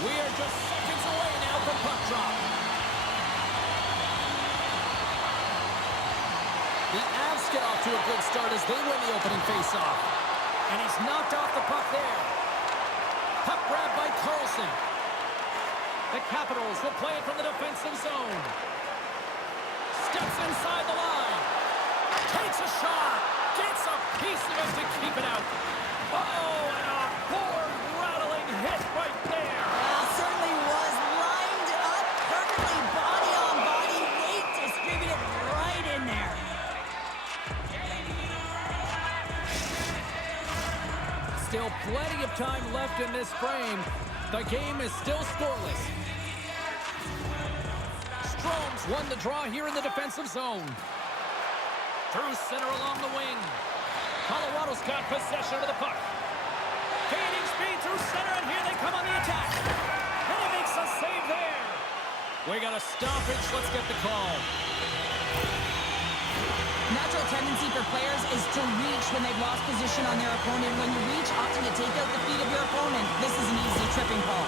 We are just seconds away now from puck drop. The Avs get off to a good start as they win the opening faceoff. And he's knocked off the puck there. Puck grab by Carlson. The Capitals will play it from the defensive zone. Steps inside the line. Takes a shot. Gets a piece of it to keep it out. Oh, and a board-rattling hit right there. Certainly was lined up perfectly, body on body, weight distributed right in there. Still plenty of time left in this frame. The game is still scoreless. Strome's won the draw here in the defensive zone. Through center along the wing. Colorado's got possession of the puck. Gaining speed through center, and here they come on the attack. And he makes a save there. We got a stoppage. Let's get the call. Natural tendency for players is to reach when they've lost position on their opponent. When you reach, often you take out the feet of your opponent. This is an easy tripping call.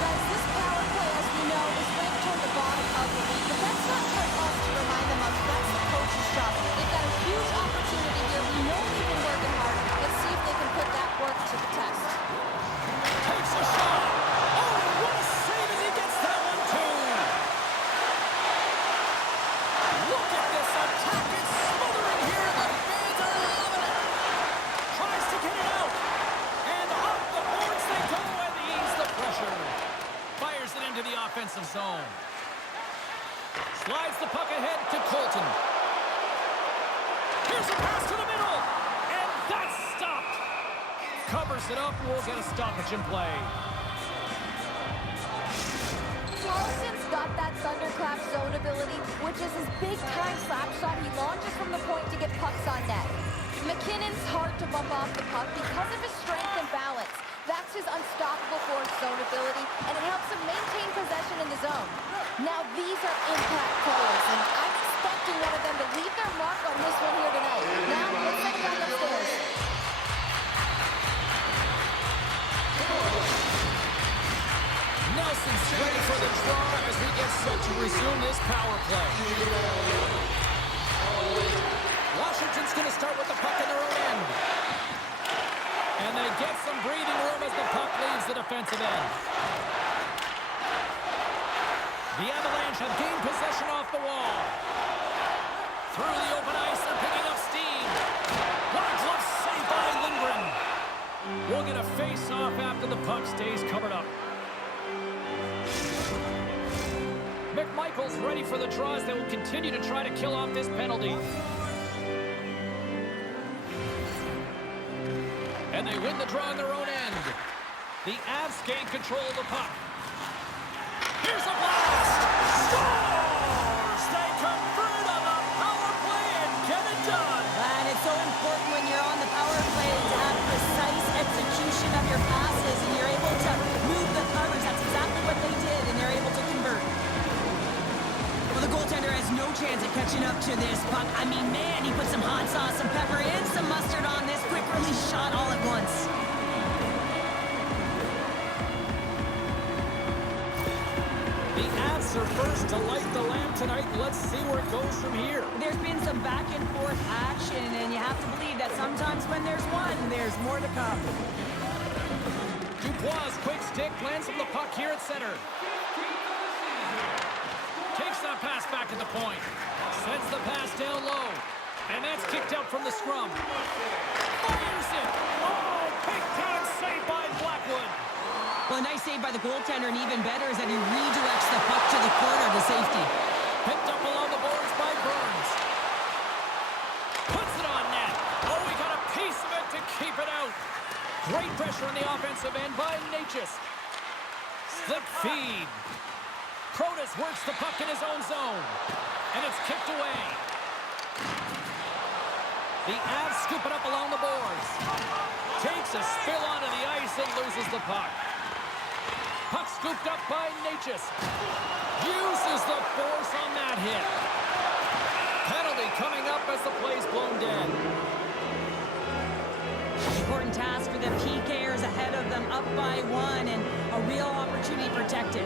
Guys, this power play, as we know, is ranked toward the bottom of the league. But that's not for us to remind them of. That's the coach's job. They've got a huge opportunity here. We know they've been working hard. Let's see if they can put that work to the test. Takes a shot. Oh, what a save as he gets that one, too. Look at this attack. It's smothering here. The fans are loving it. Tries to get it out. And off the boards they go and ease the pressure. Fires it into the offensive zone. Slides the puck ahead to Colton. Here's a pass to the middle. And that's stopped. Covers it up. We'll get a stoppage in play. Carlson's got that thunderclap zone ability, which is his big-time slap shot. He launches from the point to get pucks on net. McKinnon's hard to bump off the puck because of his strength and balance. That's his unstoppable force zone ability, and it helps him maintain possession in the zone. Now, these are impact players, and I'm expecting one of them to leave their mark on this one here tonight. Now, let's send it back upstairs. Nelson's ready for the draw as we get set to resume this power play. Washington's going to start with the puck in their own end. And they get some breathing room as the puck leaves the defensive end. The Avalanche have gained possession off the wall. Through the open ice, they're picking up steam. What a glove save by Lindgren. We'll get a face-off after the puck stays covered up. McMichael's ready for the draws. They will continue to try to kill off this penalty. And they win the draw on their own end. The Avs gain control of the puck. Here's a blast! Scores! They convert on the power play and get it done. And it's so important when you're on the power play to have precise execution of your passes, and you're able to move the covers. That's exactly what they did, and they're able to convert. Well, the goaltender has no chance at catching up to this puck. I mean, man, he put some hot sauce, some pepper, and some mustard on this quick release shot all at once. The Avs are first to light the lamp tonight. Let's see where it goes from here. There's been some back and forth action, and you have to believe that sometimes when there's one, there's more to come. Dubois' quick stick lands from the puck here at center. Takes that pass back at the point. Sends the pass down low. And that's kicked out from the scrum. Fires it. Oh, big time save by Blackwood. Well, a nice save by the goaltender, and even better is that he redirects the puck to the corner to safety. Picked up along the boards by Burns. Puts it on net. Oh, we got a piece of it to keep it out. Great pressure on the offensive end by Natchez. Slip feed. Protas works the puck in his own zone. And it's kicked away. The Avs scoop it up along the boards. Takes a spill onto the ice and loses the puck. Puck scooped up by Natchez. Uses the force on that hit. Penalty coming up as the play's blown dead. Important task for the PKers ahead of them, up by 1, and a real opportunity protected.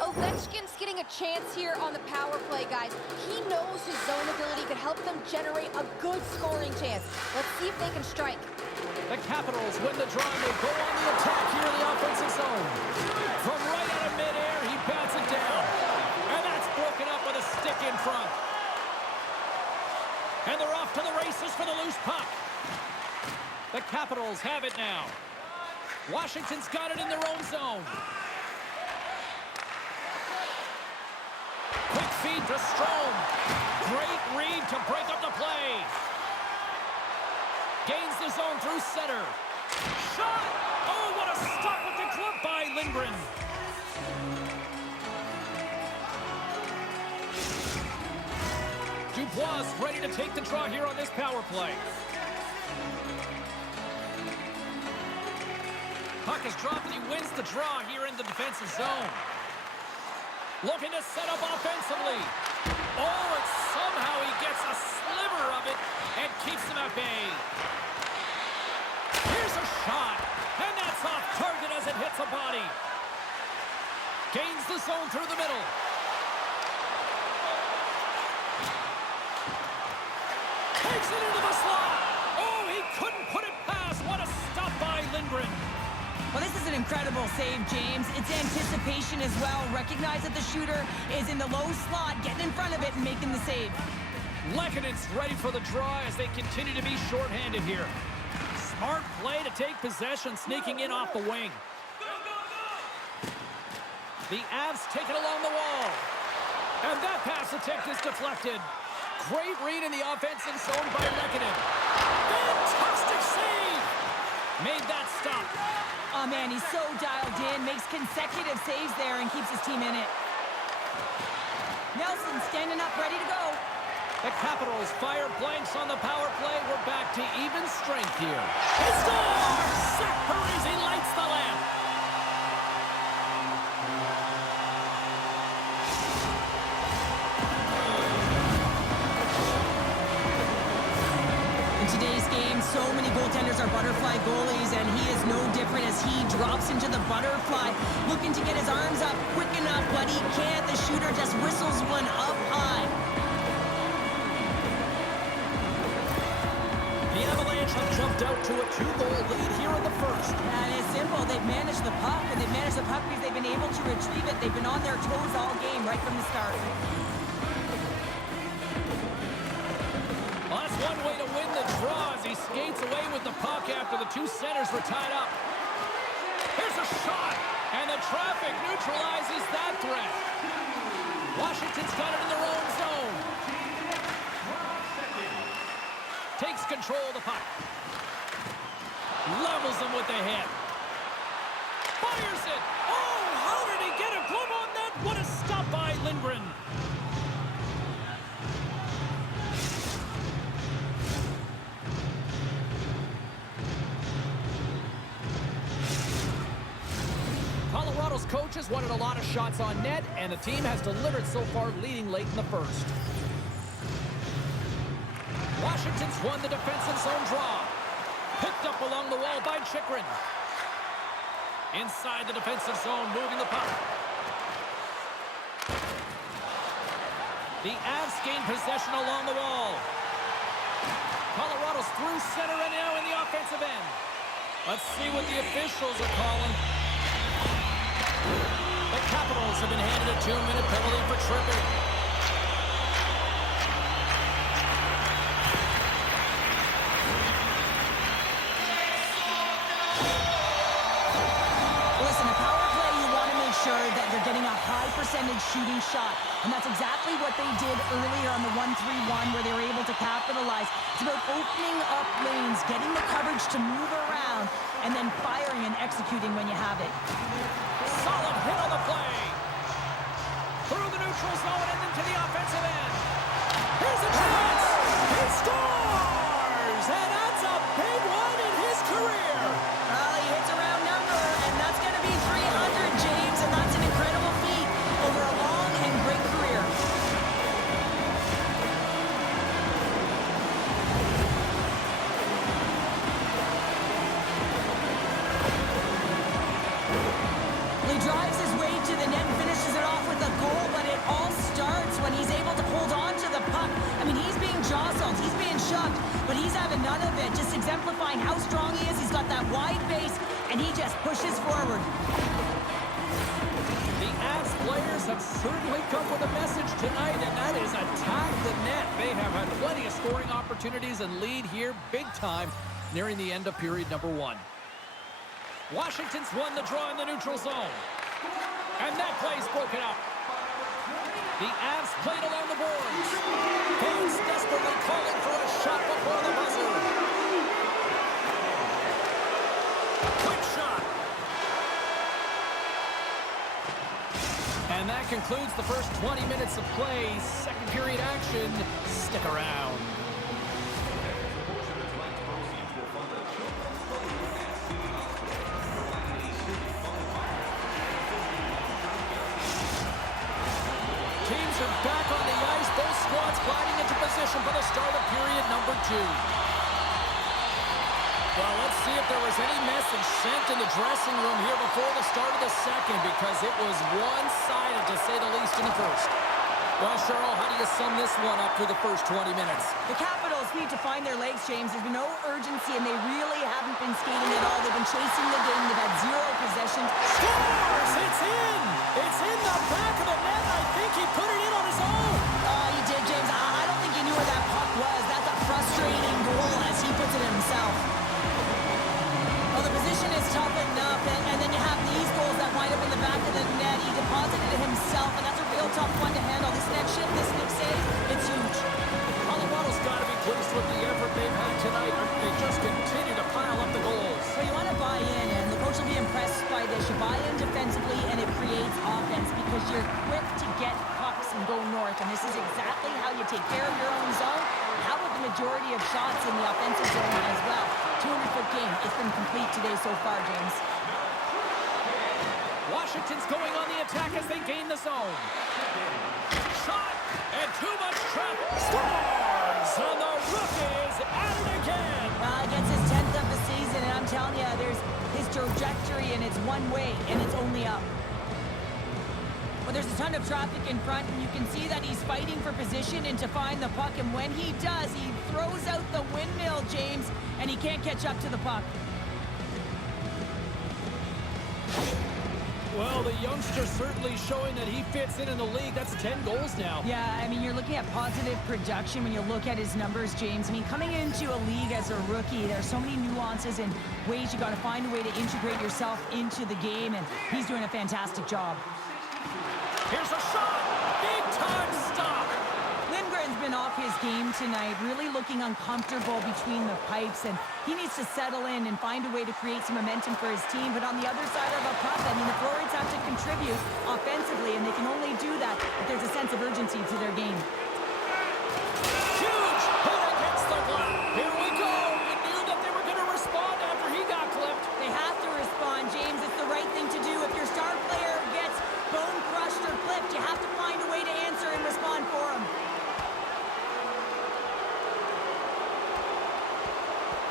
Ovechkin's getting a chance here on the power play, guys. He knows his zone ability could help them generate a good scoring chance. Let's see if they can strike. The Capitals win the draw and they go on the attack here in the offensive zone. From right out of midair, he bats it down. And that's broken up with a stick in front. And they're off to the races for the loose puck. The Capitals have it now. Washington's got it in their own zone. Quick feed to Strome. Great read to break up the play. Gains the zone through center. Shot! Oh, what a stop with the glove by Lindgren. Dubois ready to take the draw here on this power play. Puck is dropped and he wins the draw here in the defensive zone. Looking to set up offensively. Oh, and somehow he gets a sliver of it and keeps him at bay. Here's a shot, and that's off target as it hits a body. Gains the zone through the middle. Takes it into the slot. Oh, he couldn't put it past. What a stop by Lindgren. Well, this is an incredible save, James. It's anticipation as well. Recognize that the shooter is in the low slot, getting in front of it and making the save. Lekkonen's ready for the draw as they continue to be shorthanded here. Smart play to take possession, sneaking in off the wing. The Avs take it along the wall. And that pass attempt is deflected. Great read in the offensive zone by Lekkonen. Fantastic save! Made that stop. Oh, man, he's so dialed in, makes consecutive saves there and keeps his team in it. Nelson standing up, ready to go. The Capitals fire blanks on the power play. We're back to even strength here. He scores! Zach Parise lights the lamp. In today's game, so many goaltenders are butterfly goalies, and he is no different as he drops into the butterfly, looking to get his arms up quick enough, but he can't. The shooter just whistles one up high. The Avalanche have jumped out to a 2-goal lead here in the first. And it's simple. They've managed the puck, and they've managed the puck because they've been able to retrieve it. They've been on their toes all game right from the start. Well, that's one way to win the draw as he skates away with the puck after the two centers were tied up. Here's a shot, and the traffic neutralizes that threat. Washington's got it in their own zone. Takes control of the puck. Levels him with the hit. Fires it. Oh, how did he get a glove on that? What a stop by Lindgren. Colorado's coaches wanted a lot of shots on net, and the team has delivered so far, leading late in the first. Washington's won the defensive zone draw. Picked up along the wall by Chychrun. Inside the defensive zone, moving the puck. The Avs gain possession along the wall. Colorado's through center and now in the offensive end. Let's see what the officials are calling. The Capitals have been handed a 2-minute penalty for tripping. Listen, a power play, you want to make sure that you're getting a high percentage shooting shot. And that's exactly what they did earlier on the 1-3-1 where they were able to capitalize. It's about opening up lanes, getting the coverage to move around, and then firing and executing when you have it. Solid hit on the play. Through the neutral zone and into the offensive end. Here's a chance. He scores! And that's a big one in his career. Well, he hits a round number, and that's going to be 300, James, and that's an off with a goal, but it all starts when he's able to hold on to the puck. I mean, he's being jostled, he's being shoved, but he's having none of it, just exemplifying how strong he is. He's got that wide base, and he just pushes forward. The Avs players have certainly come with a message tonight, and that is attack the net. They have had plenty of scoring opportunities and lead here big time nearing the end of period number 1. Washington's won the draw in the neutral zone. And that play's broken up. The Avs played along the boards. Fans desperately calling for a shot before the buzzer. Quick shot. And that concludes the first 20 minutes of play. Second period action. Stick around. Teams are back on the ice. Both squads gliding into position for the start of period number 2. Well, let's see if there was any message sent in the dressing room here before the start of the second, because it was one-sided, to say the least, in the first. Well, Cheryl, how do you sum this one up through the first 20 minutes? The Capitals need to find their legs, James. There's been no urgency, and they really haven't been skating at all. They've been chasing the game. They've had 0 possessions. Scores! It's in! It's in the back of the net. I think he put it in on his own. He did, James. I don't think he knew where that puck was. That's a frustrating goal as he puts it in himself. Well, the position is tough enough, and then you have these goals that wind up in the back of the net. He deposited it himself, and that's a real tough one to handle. This next shift, this next save, it's huge. Colorado's got to be pleased with the effort they've had tonight. They just continue to pile up the goals. So you want to buy in, and the coach will be impressed by this. You buy in defensively, and it creates offense because you're quick to get pucks and go north, and this is exactly how you take care of your own zone. How about the majority of shots in the offensive zone as well? 200-foot game. It's been complete today so far, James. Washington's going on the attack as they gain the zone. Shot, and too much traffic. Scores! And the rookie is at it again. He gets his 10th of the season, and I'm telling you, there's his trajectory, and it's one way, and it's only up. Well, there's a ton of traffic in front, and you can see that he's fighting for position and to find the puck, and when he does, he throws out the windmill, James, and he can't catch up to the puck. Well, the youngster certainly showing that he fits in the league. That's 10 goals now. Yeah, I mean, you're looking at positive production when you look at his numbers, James. I mean, coming into a league as a rookie, there's so many nuances and ways you got to find a way to integrate yourself into the game, and he's doing a fantastic job. Here's a shot. Big time stop. Lindgren's been off his game tonight, really looking uncomfortable between the pipes, and he needs to settle in and find a way to create some momentum for his team. But on the other side of a puck, I mean, the forwards have to contribute offensively, and they can only do that if there's a sense of urgency to their game. Huge hit against the glove. Here we go. We knew that they were going to respond after he got clipped. They have to respond, James. It's the right thing to do. If your star player gets bone crushed or clipped, you have to find a way to answer and respond for him.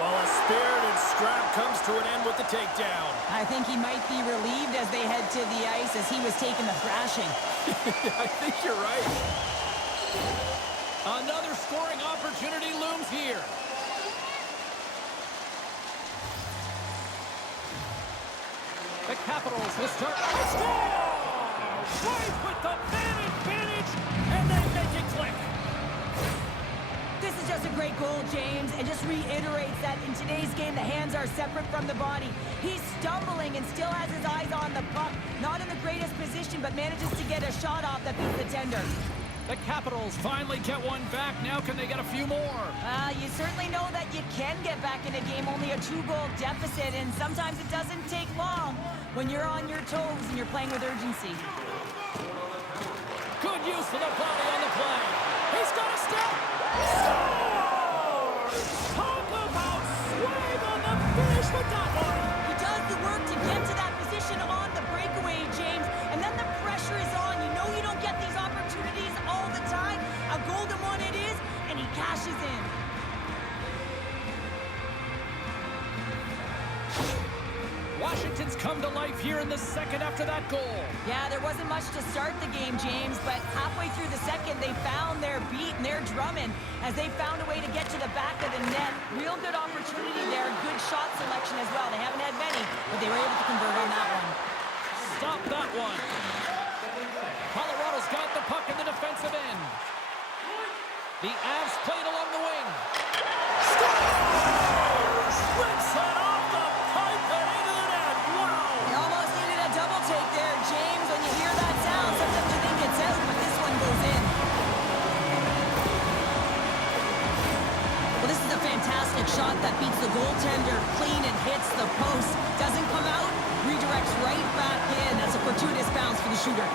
Well, a spirited scrap comes to an end with the takedown. I think he might be relieved as they head to the ice as he was taking the thrashing. I think you're right. Another scoring opportunity looms here. The Capitals will start. Score! Right with the man advantage, and they make it click. This is just a great goal, James, and just reiterates that in today's game, the hands are separate from the body. He's stumbling and still has his eyes on the puck. Not in the greatest position, but manages to get a shot off that beats the tender. The Capitals finally get one back. Now can they get a few more? You certainly know that you can get back in a game, only a 2-goal deficit, and sometimes it doesn't take long when you're on your toes and you're playing with urgency. Good use of the body on the play. He's got a step. Scores! Talk about swag on the finish with that one. He does the work to get to that position on the breakaway, James, and then the pressure is on. You know you don't get these opportunities all the time. A golden one it is, and he cashes in. Washington's come to life here in the second after that goal. Yeah, there wasn't much to start the game, James, but halfway through the second, they found their beat and their drumming as they found a way to get to the back of the net. Real good opportunity there, good shot selection as well. They haven't had many, but they were able to convert on that one. Stop that one. Colorado's got the puck in the defensive end. The Avs played along the wing. Scores! Rips it off the pipe and into the net. Wow! They almost needed a double take there, James. When you hear that sound, sometimes you think it's out, but this one goes in. Well, this is a fantastic shot that beats the goaltender clean and hits the post. Doesn't come out, redirects right back in. That's a fortuitous bounce for the shooter.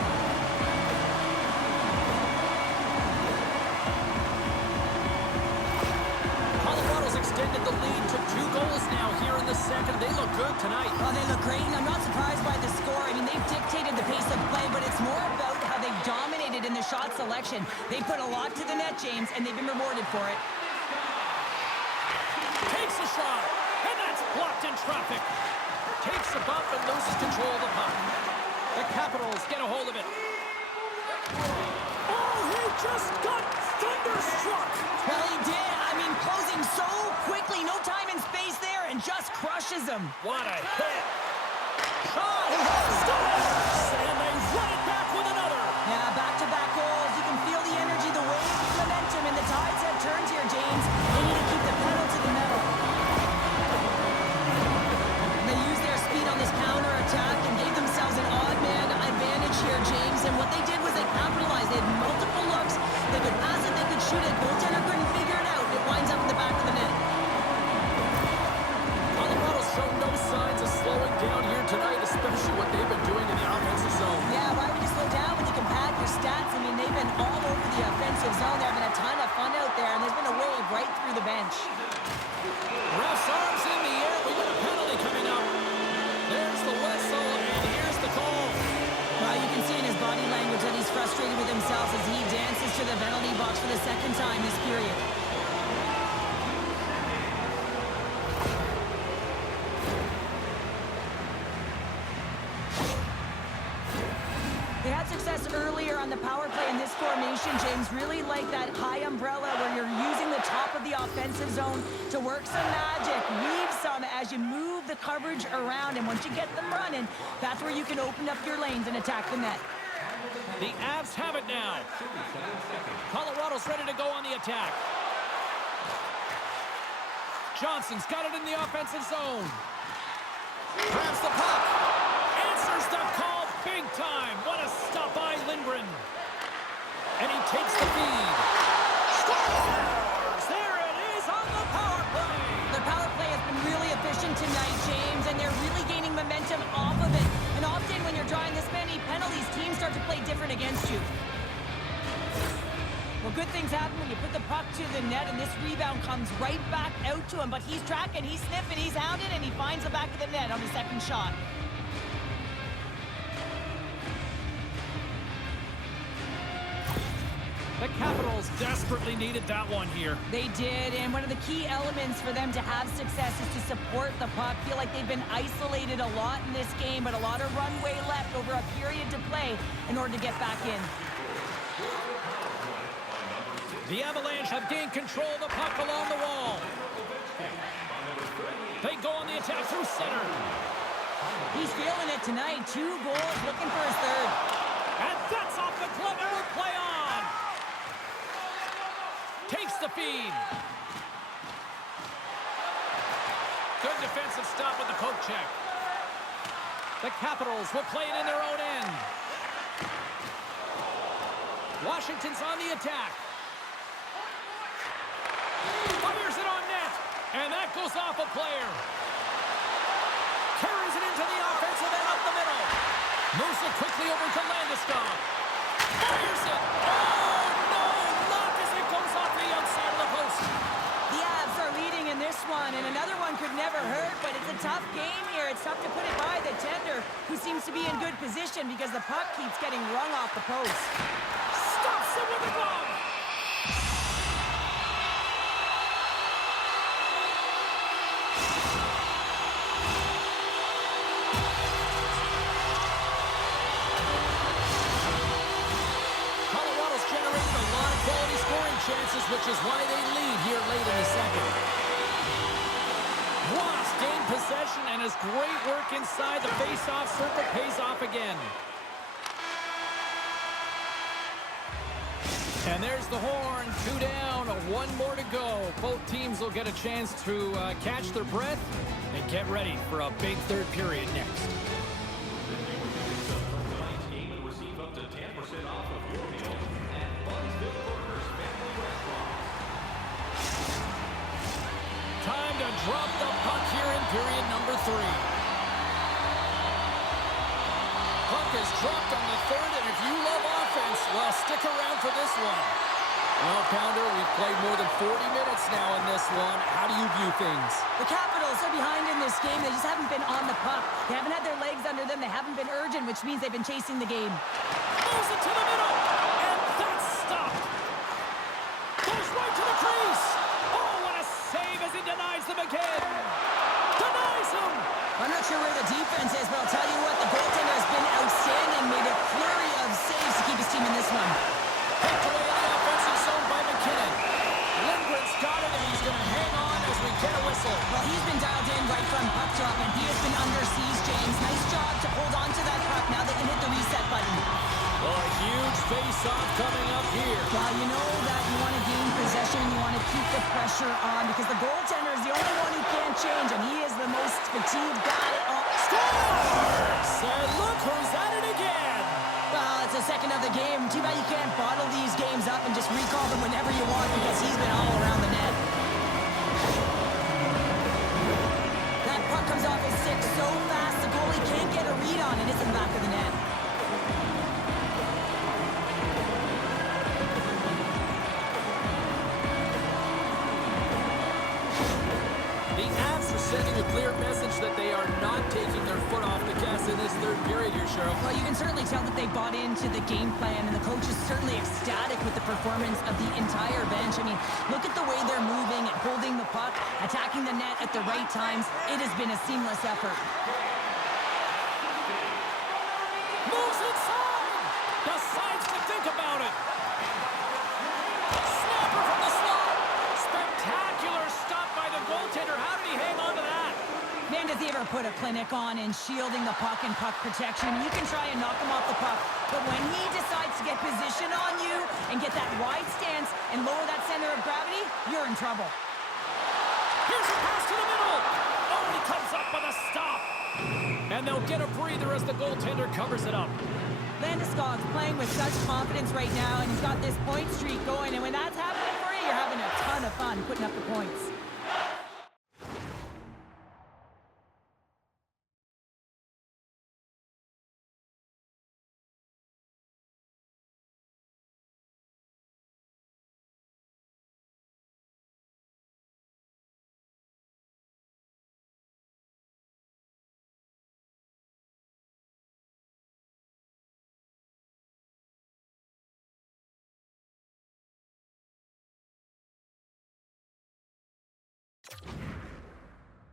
Extended the lead to 2 goals now here in the second. They look good tonight. Oh, they look great, and I'm not surprised by the score. I mean, they've dictated the pace of play, but it's more about how they've dominated in the shot selection. They put a lot to the net, James, and they've been rewarded for it. Takes a shot, and that's blocked in traffic. Takes a bump and loses control of the puck. The Capitals get a hold of it. Oh, he just got thunderstruck. Well, he did. I mean, closing so quickly, no time and space there, and just crushes him. What a hit. Shot. Scores. And they run it back with another. Yeah, back-to-back goals. You can feel the energy, the wave, the momentum, and the tides have turned here, James. They need to keep the pedal to the metal. They used their speed on this counter-attack and gave themselves an odd-man advantage here, James. And what they did was they capitalized. They had multiple looks. They could pass it, they could shoot it. Goaltender couldn't figure it out. It winds up in the back of the net. Colorado's shown no signs of slowing down here tonight, especially what they've been doing in the offensive zone. Yeah, why would you slow down when you can pad your stats? I mean, they've been all over the offensive zone. They're having a ton of fun out there, and there's been a wave right through the bench. Ref's arms in the air. We got a penalty coming up. There's the whistle, and here's the call. Well, you can see in his body language that he's frustrated with himself as he dances to the penalty box for the second time this period. They had success earlier on the power play in this formation, James. Really like that high umbrella where you're using the top of the offensive zone to work some magic, weave some as you move the coverage around. And once you get them running, that's where you can open up your lanes and attack the net. The Avs have it now. Colorado's ready to go on the attack. Johnson's got it in the offensive zone. Grabs the puck. Answers the call big time. What a stop by Lindgren. And he takes the feed. Scores! There it is on the power play. Their power play has been really efficient tonight, James, and they're really gaining momentum off of it. And often when you're drawing this many penalties, teams start to play different against you. Well, good things happen when you put the puck to the net, and this rebound comes right back out to him. But he's tracking, he's sniffing, he's hounding, and he finds the back of the net on the second shot. The Capitals desperately needed that one here. They did, and one of the key elements for them to have success is to support the puck. Feel like they've been isolated a lot in this game, but a lot of runway left over a period to play in order to get back in. The Avalanche have gained control of the puck along the wall. They go on the attack through center. He's feeling it tonight. 2 goals, looking for his third. And that's off the glove and will play on. Takes the feed. Good defensive stop with the poke check. The Capitals will play it in their own end. Washington's on the attack. Fires it on net. And that goes off a player. Carries it into the offensive end up the middle. Moves it quickly over to Landeskog. Fires it. Oh, no. Not as it goes off the outside of the post. The Avs are leading in this one, and another one could never hurt, but it's a tough game here. It's tough to put it by the tender, who seems to be in good position because the puck keeps getting rung off the post. Stops it with the glove. which is why they lead here late in the second. Ross gained possession, and his great work inside the face-off circle pays off again. And there's the horn. 2 down, 1 more to go. Both teams will get a chance to catch their breath and get ready for a big third period next. Time to drop the puck here in period number 3. Puck is dropped on the third, and if you love offense, well, stick around for this one. Well, Pounder, we've played more than 40 minutes now in this one. How do you view things? The Capitals are behind in this game. They just haven't been on the puck. They haven't had their legs under them. They haven't been urgent, which means they've been chasing the game. Moves it to the middle, and that's stopped. Goes right to the crease. Oh, what a save as he denies them again. Denies him. I'm not sure where the defense is, but I'll tell you what, the goaltender has been outstanding. Made a flurry of saves to keep his team in this one. Picked away in the offensive zone by McKinnon. Lindgren's got it, and he's going to hang on as we get a whistle. Well, he's been dialed in right from puck drop, and he has been under siege, James. Nice job to hold on to that puck. Now they can hit the reset button. Oh, a huge face-off coming up here. Well, you know that you want to gain possession, you want to keep the pressure on, because the goaltender is the only one who can't change, and he is the most fatigued guy. Scores! And look who's at it again. Well, it's the second of the game. Too bad you can't bottle these games up and just recall them whenever you want, because he's been all around the net. That puck comes off his stick so fast, the goalie can't get a read on it. It's in the back of the net. The Avs are sending a clear message that they are not taking their foot off the gas in this third period here, Cheryl. Well, you can certainly tell that they bought into the game plan, and the coach is certainly ecstatic with the performance of the entire bench. I mean, look at the way they're moving and holding the puck, attacking the net at the right times. It has been a seamless effort. Moves inside! Decides to think about it! Snapper from the slot! Spectacular stop by the goaltender. How did he hang on to that? Man, does he ever put a clinic on in shielding the puck and puck protection. You can try and knock him off the puck, but when he decides to get position on you and get that wide stance and lower that center of gravity, you're in trouble. Here's a pass to the middle! Oh, he comes up with a stop! And they'll get a breather as the goaltender covers it up. Landeskog's playing with such confidence right now, and he's got this point streak going, and when that's happening for you, you're having a ton of fun putting up the points.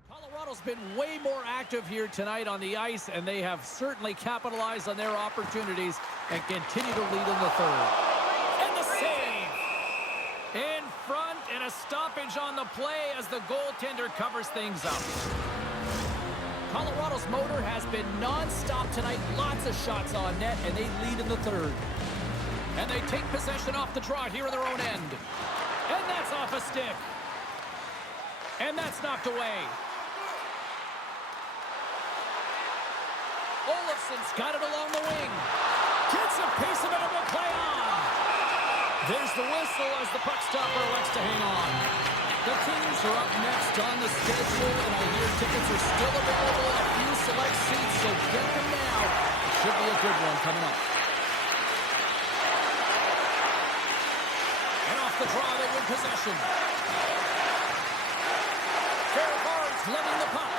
Colorado's been way more active here tonight on the ice, and they have certainly capitalized on their opportunities and continue to lead in the third. And the save! In front, and a stoppage on the play as the goaltender covers things up. Colorado's motor has been non-stop tonight. Lots of shots on net, and they lead in the third. And they take possession off the draw here in their own end. And that's off a stick. And that's knocked away. Olofsson's got it along the wing. Gets a piece of it and will play on. There's the whistle as the puck stopper elects to hang on. The Kings are up next on the schedule, and I hear tickets are still available in a few select seats, so get them now. Should be a good one coming up. And off the draw, they win possession. Fairbards letting the puck.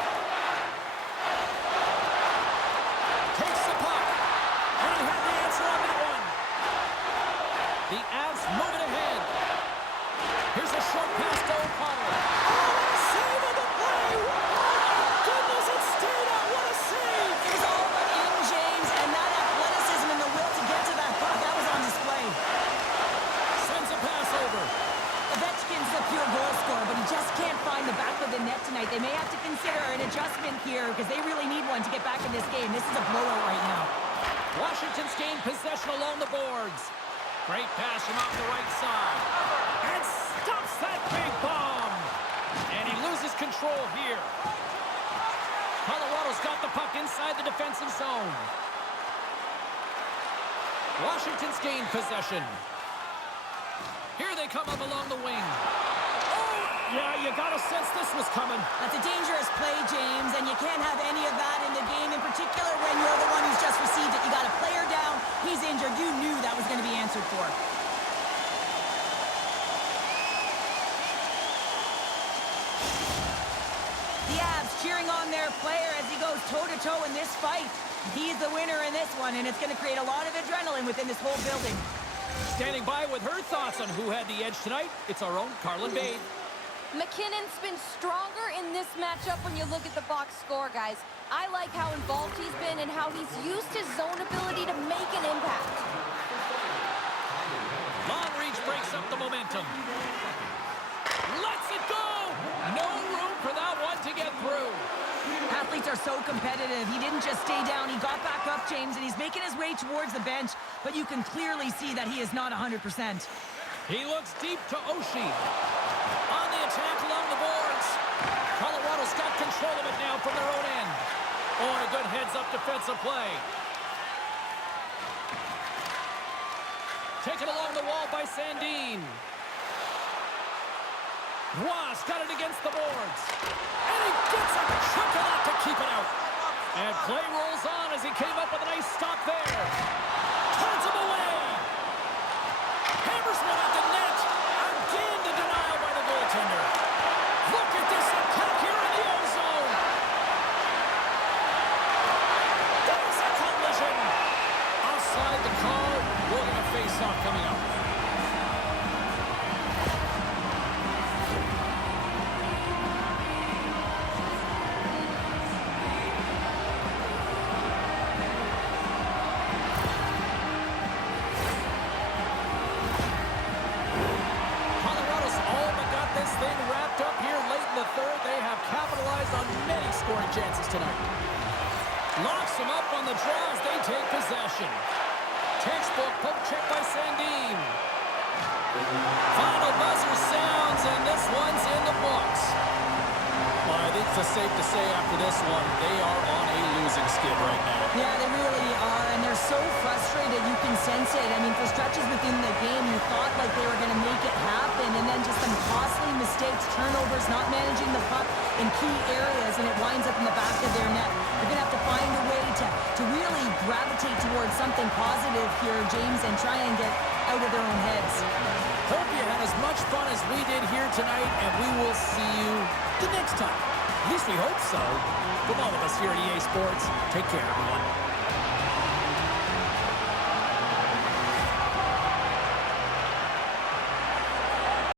Takes the puck. And he had the answer on that one. The Avs moving ahead. Here's a short pass to O'Connell. Oh, save of the play! Oh, my goodness, it stayed out. What a save! It was all in, James, and that athleticism and the will to get to that puck, that was on display. Sends a pass over. have to consider an adjustment here because they really need one to get back in this game. This is a blowout right now. Washington's gained possession along the boards. Great pass from off the right side. And stops that big bomb. And he loses control here. Colorado's got the puck inside the defensive zone. Washington's gained possession. Here they come up along the wing. Oh, yeah, you got to sense this was coming. That's a dangerous play, James, and you can't have any of that in the game, in particular when you're the one who's just received it. You got a player down, he's injured. You knew that was going to be answered for. The Avs cheering on their player as he goes toe-to-toe in this fight. He's the winner in this one, and it's going to create a lot of adrenaline within this whole building. Standing by with her thoughts on who had the edge tonight, it's our own Carlin Babe. McKinnon's been stronger in this matchup when you look at the box score, guys. I like how involved he's been and how he's used his zone ability to make an impact. Long reach breaks up the momentum. Lets it go! No room for that one to get through. Athletes are so competitive. He didn't just stay down. He got back up, James, and he's making his way towards the bench, but you can clearly see that he is not 100%. He looks deep to Oshie. On the attack along the boards. Colorado's got control of it now from their own end. Oh, and a good heads-up defensive play. Taken along the wall by Sandin. Ross got it against the boards. And he gets a chunk of that to keep it out. And play rolls on as he came up with a nice stop there. Turns him away. Hammers one at the net. Again, the denial by the goaltender. Look at this attack here in the O-zone. There's a collision. Outside the call, we're going to face off coming up. Chances tonight. Locks them up on the draw as they take possession. Textbook poke check by Sandin. Final buzzer sounds, and this one's in the books. Well, I think it's safe to say after this one, they are on a losing skid right now. Yeah, they really are, and they're so frustrated. You can sense it. I mean, for stretches within the game, you thought like they were going to make it happen, and then just some costly mistakes, turnovers, not managing the puck in key areas, and it winds up in the back of their net. They're going to have to find a way to really gravitate towards something positive here, James, and try and get out of their own heads. Hope you had as much fun as we did here tonight, and we will see you the next time. At least we hope so. From all of us here at EA Sports, take care, everyone.